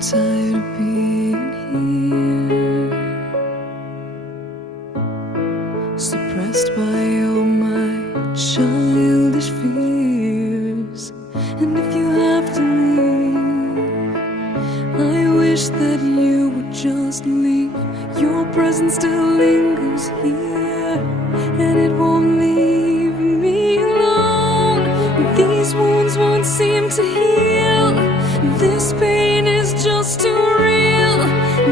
tired of being here, suppressed by all my childish fears. And if you have to leave, I wish that you would just leave. Your presence still lingers here, and it won't leave me alone. These wounds won't seem to heal. This pain is just too real.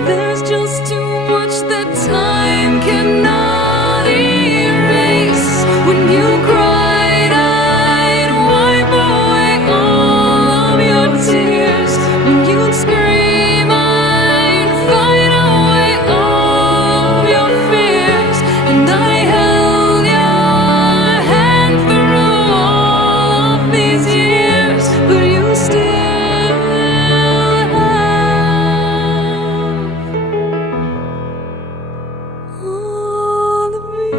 There's just too much that time cannot erase. When you cried, I'd wipe away all of your tears. When you'd scream, I'd fight away all of your fears. And I held your hand through all of these years, but you still all of me.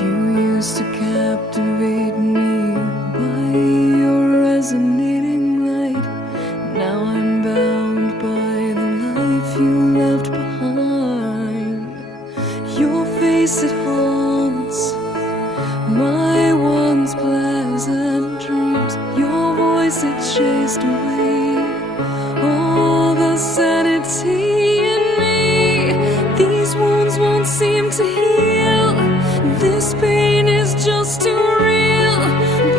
You used to captivate me by your resonating light. Now I'm bound by the life you left behind. Your face, it haunts my once pleasant dreams. Your voice, it chased away all the sanity in me. These wounds won't seem to heal. This pain is just too real.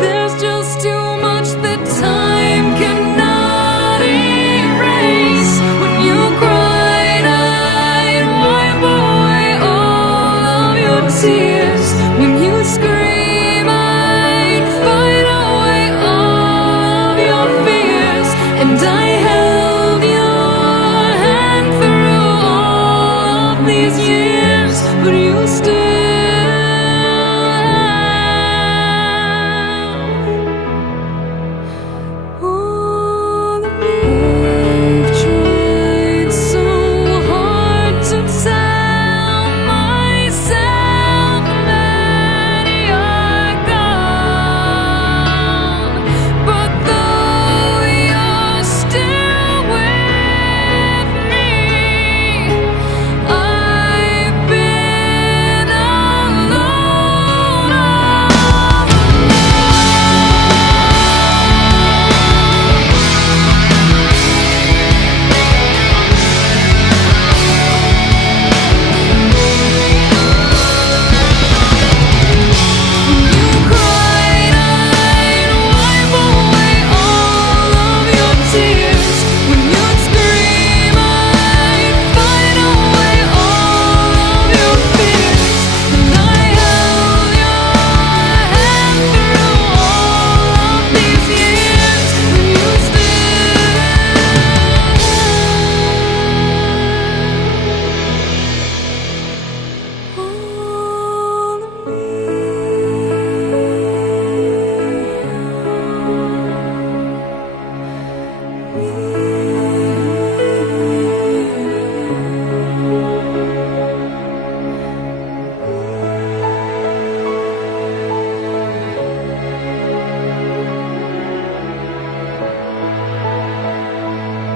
There's just too much that time cannot erase. When you cried, I'd wipe away all of your tears. When you scream, I'd fight away all of your fears. And I held your hand through all of these years, but you still